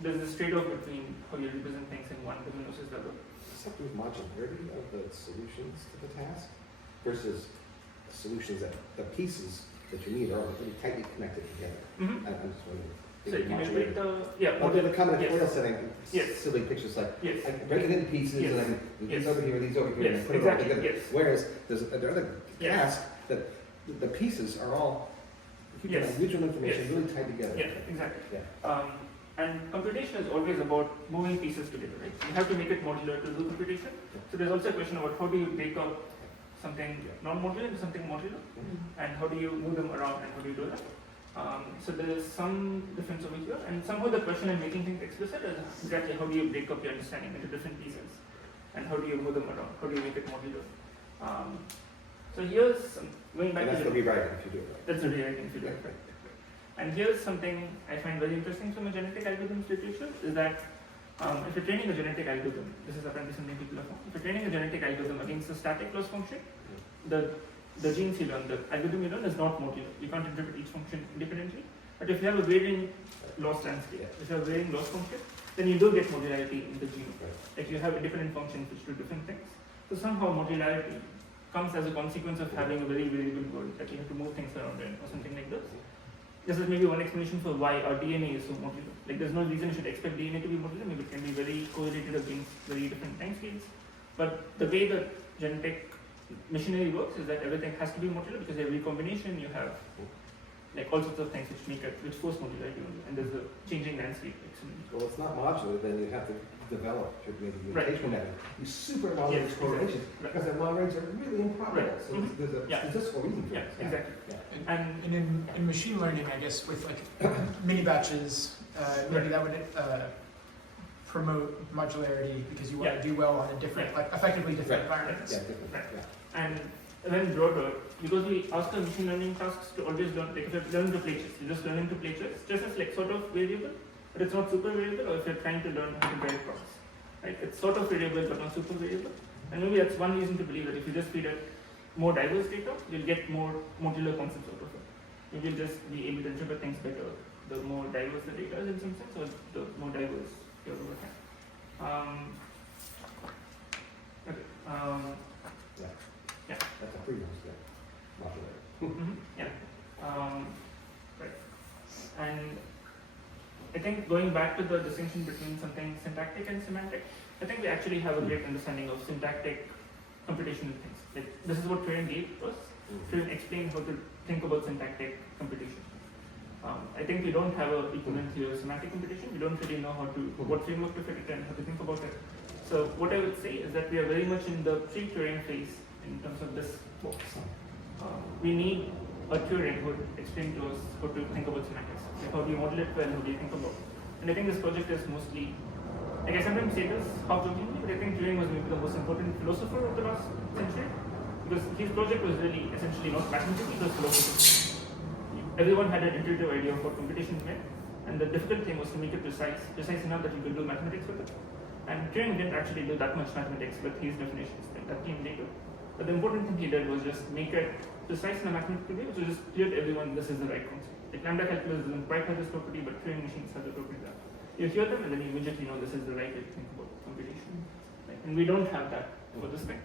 there's this trade-off between how you represent things in one domain versus the other. Something with modularity of the solutions to the task versus solutions that the pieces that you need are really tightly connected together. Mm-hmm. I'm just wondering. So can you break the I'll do the combinatorial yes. setting. Yes. Silly pictures like Yes. I can break it into pieces Yes. and I can do these Yes. over here, these over here, Yes, and put it exactly. all together. Yes. Whereas there's another Yes. task that the pieces are all Yes. mutual information Yes. really tied together. Yeah, exactly. Yeah. And computation is always about moving pieces together, right? You have to make it modular to do computation. So there's also a question about how do you break up something non-modular into something modular, and how do you move them around, and how do you do that? So there is some difference over here, and somehow the question in making things explicit is exactly how do you break up your understanding into different pieces, and how do you move them around? How do you make it modular? So here's going back And that's to the rewriting if you do it right. that's the rewriting if you do it right. And here's something I find very interesting from a genetic algorithms literature is that if you're training a genetic algorithm, this is apparently something people have found. If you're training a genetic algorithm against a static loss function, the genes you learn, the algorithm you learn is not modular. You can't interpret each function independently. But if you have a varying loss landscape, if you have a varying loss function, then you do get modularity in the gene. Like you have independent functions which do different things. So somehow modularity comes as a consequence of having a very variable world that you have to move things around in or something like this. This is maybe one explanation for why our DNA is so modular. Like there's no reason you should expect DNA to be modular. Maybe it can be very correlated against very different time scales. But the way the genetic machinery works is that everything has to be modular because every combination you have like all sorts of things which make it, which force modularity on you. And there's a changing landscape. Well, it's not modular, then you have to develop maybe Right. mutation method. You super long range Yes, correlations Right. because their long range are really improbable. Right. So Mhm. there's a Yeah. statistical reason for Yeah, this. exactly. Yeah. And in machine learning, I guess, with like mini batches, maybe that would promote modularity because you want Yeah. to do well on a different, like effectively different Right. environments. Yeah, different. Right. Yeah. And then broader, because we ask the machine learning tasks to always learn, like if you're learning to play chess, you're just learning to play chess. Chess is like sort of variable, but it's not super variable, or if you're trying to learn how to drive cars. Right? It's sort of variable, but not super variable. And maybe that's one reason to believe that if you just feed it more diverse data, you'll get more modular concepts out of it. You will just be able to interpret things better. The more diverse the data is in some sense, or the more diverse your over time. Okay. That's a pretty nice thing. Modular. Yeah. Right. And I think going back to the distinction between something syntactic and semantic, I think we actually have a great understanding of syntactic computational things. Like this is what Turing gave us. to explain how to think about syntactic computation. I think we don't have a equivalent here of semantic computation. We don't really know how to, what framework to fit it and how to think about it. So what I would say is that we are very much in the pre-Turing phase in terms of this box. We need a Turing who would explain to us how to think about semantics. Like how do you model it well, how do you think about it? And I think this project is mostly, like I sometimes say this half-jokingly, but I think Turing was maybe the most important philosopher of the last century, because his project was really essentially not mathematical, it was philosophical. Everyone had an intuitive idea of what computation meant, and the difficult thing was to make it precise enough that you could do mathematics with it. And Turing didn't actually do that much mathematics with his definitions, that came later. But the important thing he did was just make it precise in a mathematical way, which was just clear to everyone this is the right concept. Like lambda calculus doesn't quite have this property, but Turing machines have the property that you hear them and then you immediately know this is the right way to think about computation. Like, and we don't have that for this thing.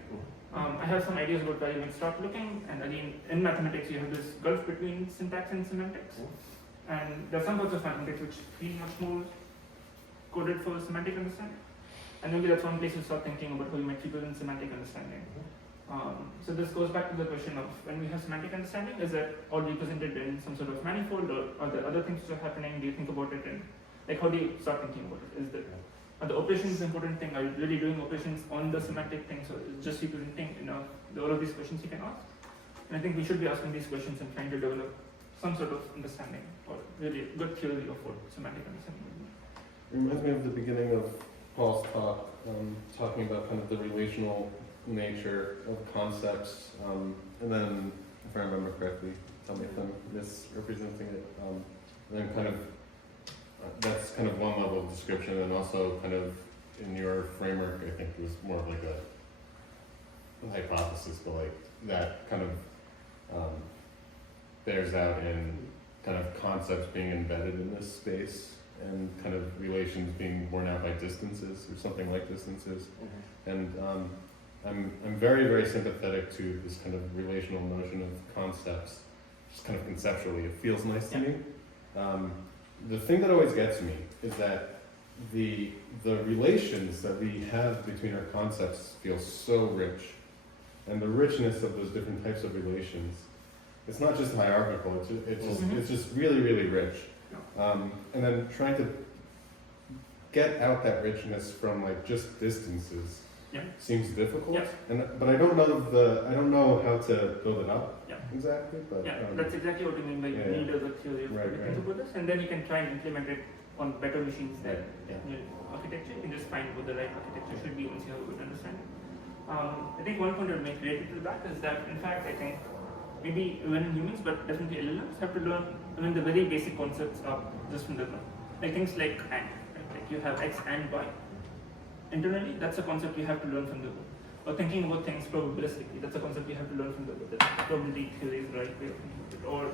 I have some ideas about where you might start looking, and again, in mathematics you have this gulf between syntax and semantics. And there are some parts of mathematics which feel much more coded for semantic understanding. And maybe that's one place to start thinking about how you might fit in semantic understanding. So this goes back to the question of when we have semantic understanding, is that all represented in some sort of manifold, or are there other things which are happening? Do you think about it, and like how do you start thinking about it? Are the operations the important thing? Are you really doing operations on the semantic thing? So it's just representing, all of these questions you can ask. And I think we should be asking these questions and trying to develop some sort of understanding or really good theory of what semantic understanding would be. It reminds me of the beginning of Paul's talk, talking about kind of the relational nature of concepts, and then, if I remember correctly, tell me if I'm misrepresenting it, and then kind of, that's kind of one level of description, and also kind of in your framework, I think it was more of like a hypothesis, but like that kind of bears out in kind of concepts being embedded in this space, and kind of relations being borne out by distances, or something like distances. And I'm very, very sympathetic to this kind of relational notion of concepts, just kind of conceptually. It feels nice to me. The thing that always gets me is that the relations that we have between our concepts feel so rich, and the richness of those different types of relations, it's not just hierarchical, it's just really, really rich. And then trying to get out that richness from like just distances seems difficult. But I don't know how to build it up exactly. But that's exactly what you mean by you need a good theory of think about this, and then you can try and implement it on better machines than your architecture. You can just find what the right architecture should be once you have a good understanding. I think one point I would make related to that is that in fact I think maybe even in humans, but definitely LLMs have to learn the very basic concepts just from the ground. Like things like AND, right? Like you have X and Y. Internally, that's a concept you have to learn from the book. Or thinking about things probabilistically, that's a concept you have to learn from the book. Probability theory is the right way of thinking about it. Or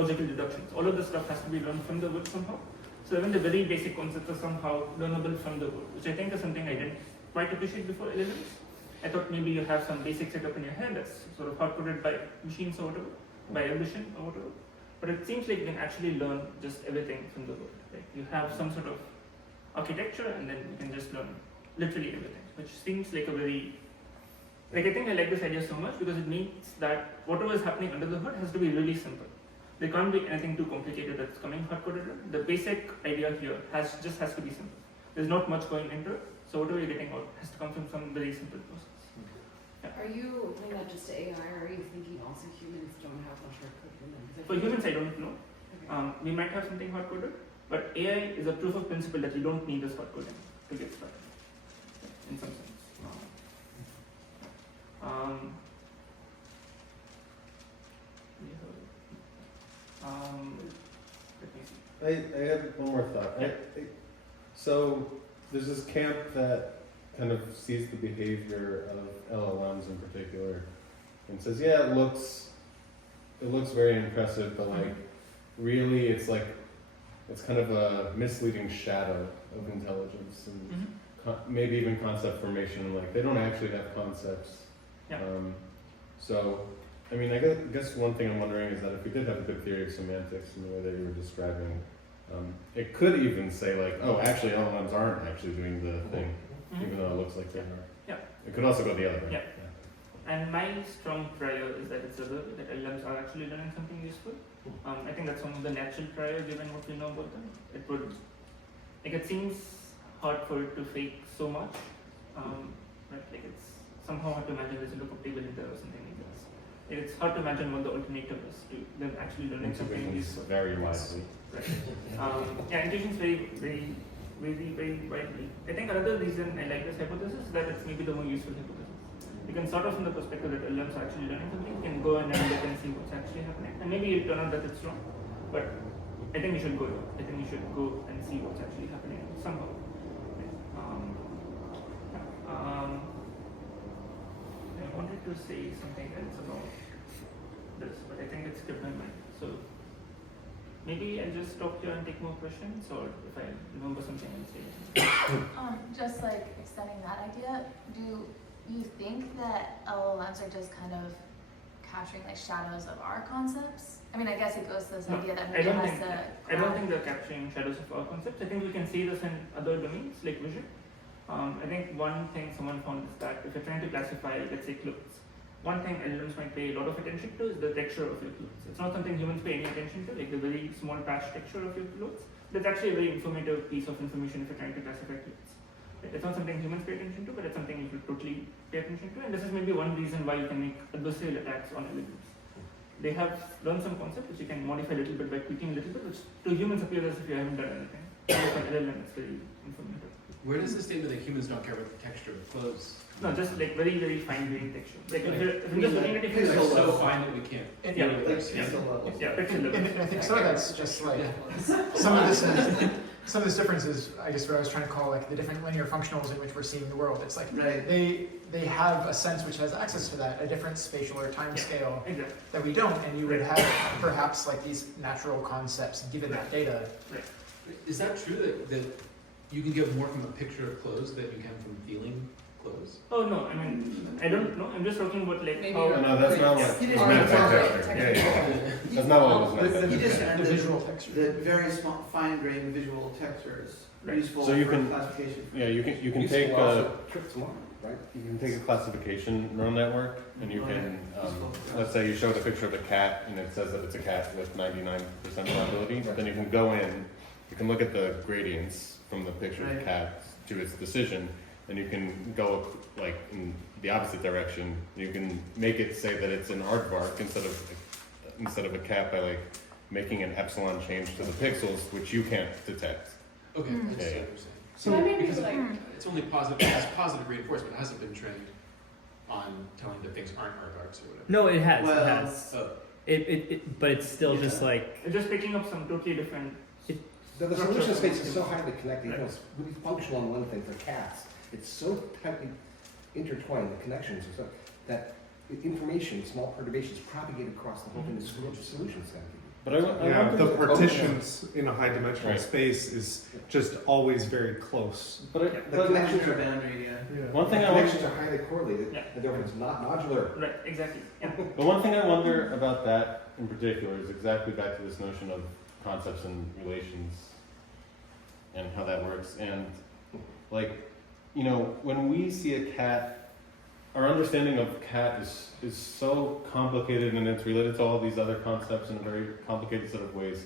logical deductions. All of this stuff has to be learned from the book somehow. So even the very basic concepts are somehow learnable from the book, which I think is something I didn't quite appreciate before LLMs. I thought maybe you have some basic setup in your head that's sort of hard-coded by machines or whatever, by evolution or whatever. But it seems like you can actually learn just everything from the book. Right? You have some sort of architecture, and then you can just learn literally everything, which seems like a very, I think I like this idea so much because it means that whatever is happening under the hood has to be really simple. There can't be anything too complicated that's coming hard-coded in. The basic idea here has to be simple. There's not much going into it, so whatever you're getting out has to come from some very simple process. Are you applying that just to AI, or are you thinking also humans don't have much hard code in them? For humans, I don't know. Okay. We might have something hard-coded, but AI is a proof of principle that you don't need this hard-coding to get started, in some sense. Let me see. I have one more thought. So there's this camp that kind of sees the behavior of LLMs in particular and says, yeah, it looks very impressive, but like really it's kind of a misleading shadow of intelligence, and maybe even concept formation. Like they don't actually have concepts. So I mean, I guess one thing I'm wondering is that if we did have a good theory of semantics in the way that you were describing, it could even say like, oh, actually LLMs aren't actually doing the thing, even though it looks like they are. Yeah. It could also go the other way. Yeah. And my strong trial is that it's other, that LLMs are actually learning something useful. I think that's one of the natural trial given what we know about them. It would, like, it seems hard for it to fake so much, right? Like, it's somehow hard to imagine there's a lookup table in there or something like this. Like, it's hard to imagine what the alternative is to them actually learning something Intuitions useful. vary widely. Right. Yeah, intuitions vary very widely. I think another reason I like this hypothesis is that it's maybe the more useful hypothesis. You can start off from the perspective that LLMs are actually learning something, you can go in and look and see what's actually happening. And maybe it'll turn out that it's wrong, but I think you should go. I think you should go and see what's actually happening somehow. I wanted to say something else about this, but I think it's skipped my mind. So maybe I'll just stop here and take more questions, or if I remember something, I'll say it. Just like extending that idea, do you think that LLMs are just kind of capturing like shadows of our concepts? I mean, I guess it goes to this No, idea that I maybe don't has think to. I don't think they're capturing shadows of our concepts. I think we can see this in other domains like vision. I think one thing someone found is that if you're trying to classify, let's say, clothes, one thing LLMs might pay a lot of attention to is the texture of your clothes. It's not something humans pay any attention to, like the very small patch texture of your clothes. That's actually a very informative piece of information if you're trying to classify clothes. It's not something humans pay attention to, but it's something you should totally pay attention to. And this is maybe one reason why you can make adversarial attacks on LLMs. They have learned some concept which you can modify a little bit by tweaking a little bit, which to humans appears as if you haven't done anything. For LLM, it's very informative. Where does the statement that humans don't care about the texture of clothes? No, just like very fine-grained texture. Like if you're just looking at it, It's Pixel so level. fine that we can't. And- Yeah. Like pixel level. yeah, pixel level. And I think some of that's just like some of this difference is, I guess, what I was trying to call like the different linear functionals in which we're seeing the world. It's like Right. they have a sense which has access to that, a different spatial or time Yeah. scale Exactly. that we don't, and you would have perhaps like these natural concepts given that data. Is that true that you can get more from a picture of clothes than you can from feeling clothes? Oh no, I mean I don't know. I'm just talking about like Maybe how. No, that's not what He was just meant by meant texture. Yeah. That's not what was meant by He just texture. meant The that visual texture. the very small, fine-grained visual texture is Right. useful So you for can- classification. Yeah, you can Useful take also trips them on, right? you can take a classification neural network and you can let's say you showed a picture of a cat and it says that it's a cat with 99% probability. Then you can go in, you can look at the gradients from the picture of the Right. cat to its decision, and you can go like in the opposite direction. You can make it say that it's an aardvark instead of a cat by like making an epsilon change to the pixels, which you can't detect. Okay, Mm. I see what Yeah, you're saying. So I mean, Because like, it's only positive, it's positive reinforcement. It hasn't been trained on telling that things aren't aardvarks or whatever. No, it has. Well, it has. Oh, But it's still Yeah. just like It's just picking up some totally different. The solution space is so highly connected, you know, it's really functional on one thing for cats. It's so tightly intertwined, the connections are so, that information, small perturbations propagate across the whole thing. The solution's got to be. But I Yeah, wonder the if- partitions in a high dimensional Right. space is just always very close. But The connections are boundary, yeah. one thing The I wonder, connections are highly correlated, Yeah. and therefore it's not modular. Right, exactly. Yeah. but one thing I wonder about that in particular is exactly back to this notion of concepts and relations and how that works. And like, you know, when we see a cat, our understanding of cat is so complicated and it's related to all these other concepts in a very complicated set of ways.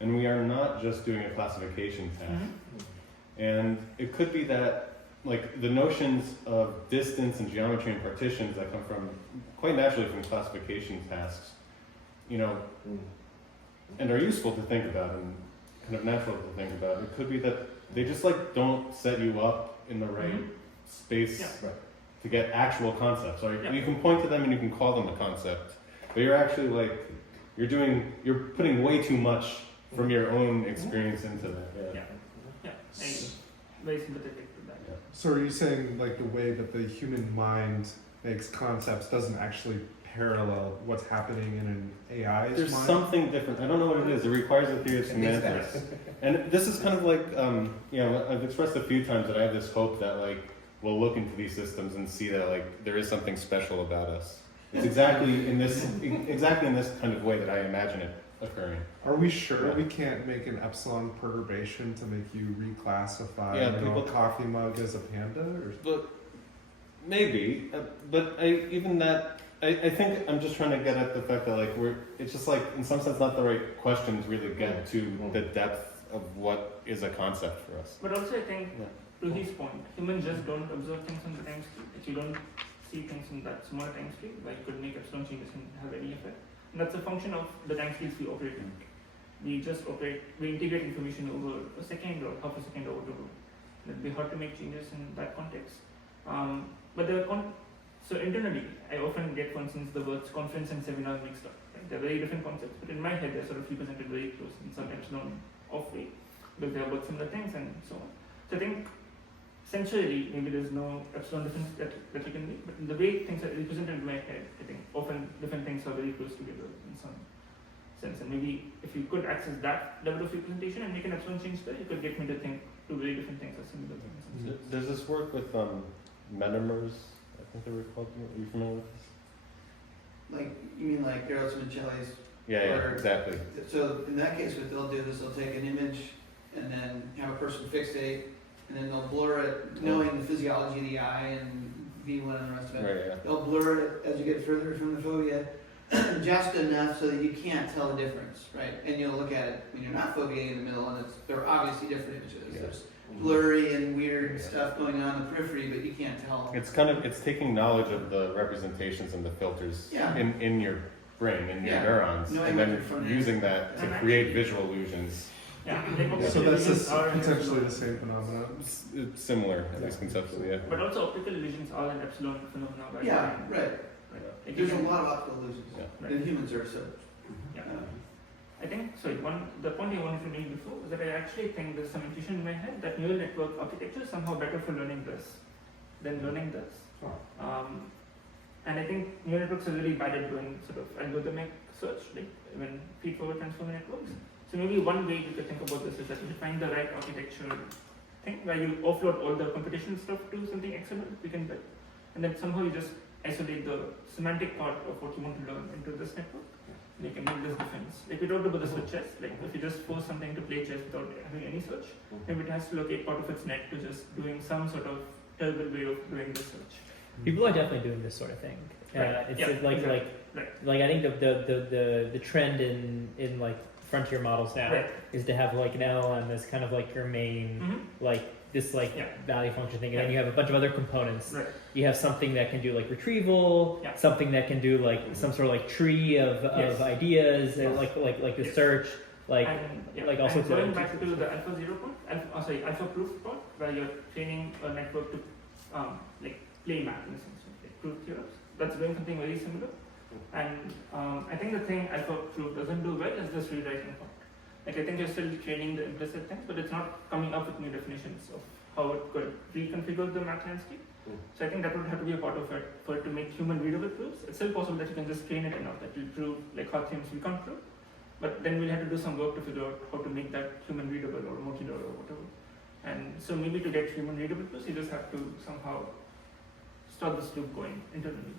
And we are not just doing a classification task. Mm-hmm. And it could be that like the notions of distance and geometry and partitions that come from quite naturally from classification tasks, you know, and are useful to think about and kind of natural to think about. It could be that they just like don't set you up in the right Mhm. space Yeah. to get actual concepts. Or Yeah. you can point to them and you can call them a concept, but you're actually like you're putting way too much from your own experience into that. Yeah. Yeah. Very sympathetic to that. So are you saying like the way that the human mind makes concepts doesn't actually parallel what's happening in an AI's There's mind? something different. I don't know what it is. It requires a theory of It needs semantics. And this is kind of like, you know, I've expressed a few times that I have this hope that like we'll look into these systems and see that like there is something special about us. It's exactly in this kind of way that I imagine it occurring. Are we sure we can't make an epsilon perturbation to make you reclassify Yeah, you know, people- a coffee mug as a panda? Or But Maybe, but I think I'm just trying to get at the fact that like it's just like in some sense not the right questions really get to the depth of what is a concept for us. But also I think, Yeah. to his point, humans just don't observe things on the time scale. If you don't see things in that small time scale, like you could make epsilon changes and have any effect. And that's a function of the time scales we operate in. We integrate information over a second or half a second or whatever. It'd be hard to make changes in that context. So internally, I often get, for instance, the words conference and seminar mixed up. Right? They're very different concepts, but in my head, they're sort of represented very close in some epsilon off way, because they're about similar things and so on. So I think, essentially, maybe there's no epsilon difference that you can make, but in the way things are represented in my head, I think often different things are very close together in some sense. And maybe if you could access that level of representation and make an epsilon change there, you could get me to think two very different things are similar things. There's this work with menomers. I think they were called. Are you familiar with this? Like, you mean like Eros Michelli's? Yeah, Or- exactly. So in that case, what they'll do is they'll take an image and then have a person fixate, and then they'll blur it, knowing the physiology of the eye and V1 and the rest of it. Right, yeah. They'll blur it as you get further from the fovea, just enough so that you can't tell the difference, right? And you'll look at it when you're not foveating in the middle, and they're obviously different images. Yeah. There's blurry and weird stuff going on in the periphery, but you can't tell. It's taking knowledge of the representations and the filters Yeah. in your brain, in your Yeah. neurons, Knowing and what then you're from using that to create visual illusions. Yeah, So that's illusions are an potentially epsilon. the same phenomenon. It's similar, at least conceptually. Yeah. But also optical illusions are an epsilon phenomenon. Right? Yeah, right. Like There's you a can- lot of optical illusions, Right. and humans are so. Yeah. I think, sorry, the point I wanted to make before is that I actually think there's some intuition in my head that neural network architecture is somehow better for learning this than learning this. And I think neural networks are really bad at doing sort of algorithmic search, like when feed-forward transformer networks. So maybe one way you could think about this is that you should find the right architecture thing where you offload all the computational stuff to something external we can build, and then somehow you just isolate the semantic part of what you want to learn into this network. And you can make this difference. Like we talked about this with chess, like if you just force something to play chess without having any search, maybe it has to locate part of its net to just doing some sort of terrible way of doing the search. People are definitely doing this sort of thing. Right. It's Yeah, like exactly. like I think the trend in like frontier models now Right. is to have like an LLM as kind of like your main like this like Yeah. value function thing, and then you have a bunch of other components. Right. You have something that can do like retrieval, Yeah. something that can do like some sort of like tree of Yes. ideas, and Yes. like the Yes. search, like like all and sorts of going other back to the alpha 0 point, alpha proof point, where you're training a network to like play math in a sense, like prove theorems. That's doing something very similar. And I think the thing alpha proof doesn't do well is this rewriting part. Like I think you're still training the implicit things, but it's not coming up with new definitions of how it could reconfigure the math landscape. So I think that would have to be a part of it for it to make human readable proofs. It's still possible that you can just train it enough that will prove like hard theorems we can't prove. But then we'll have to do some work to figure out how to make that human readable or modular or whatever. And so maybe to get human readable proofs, you just have to somehow start this loop going internally.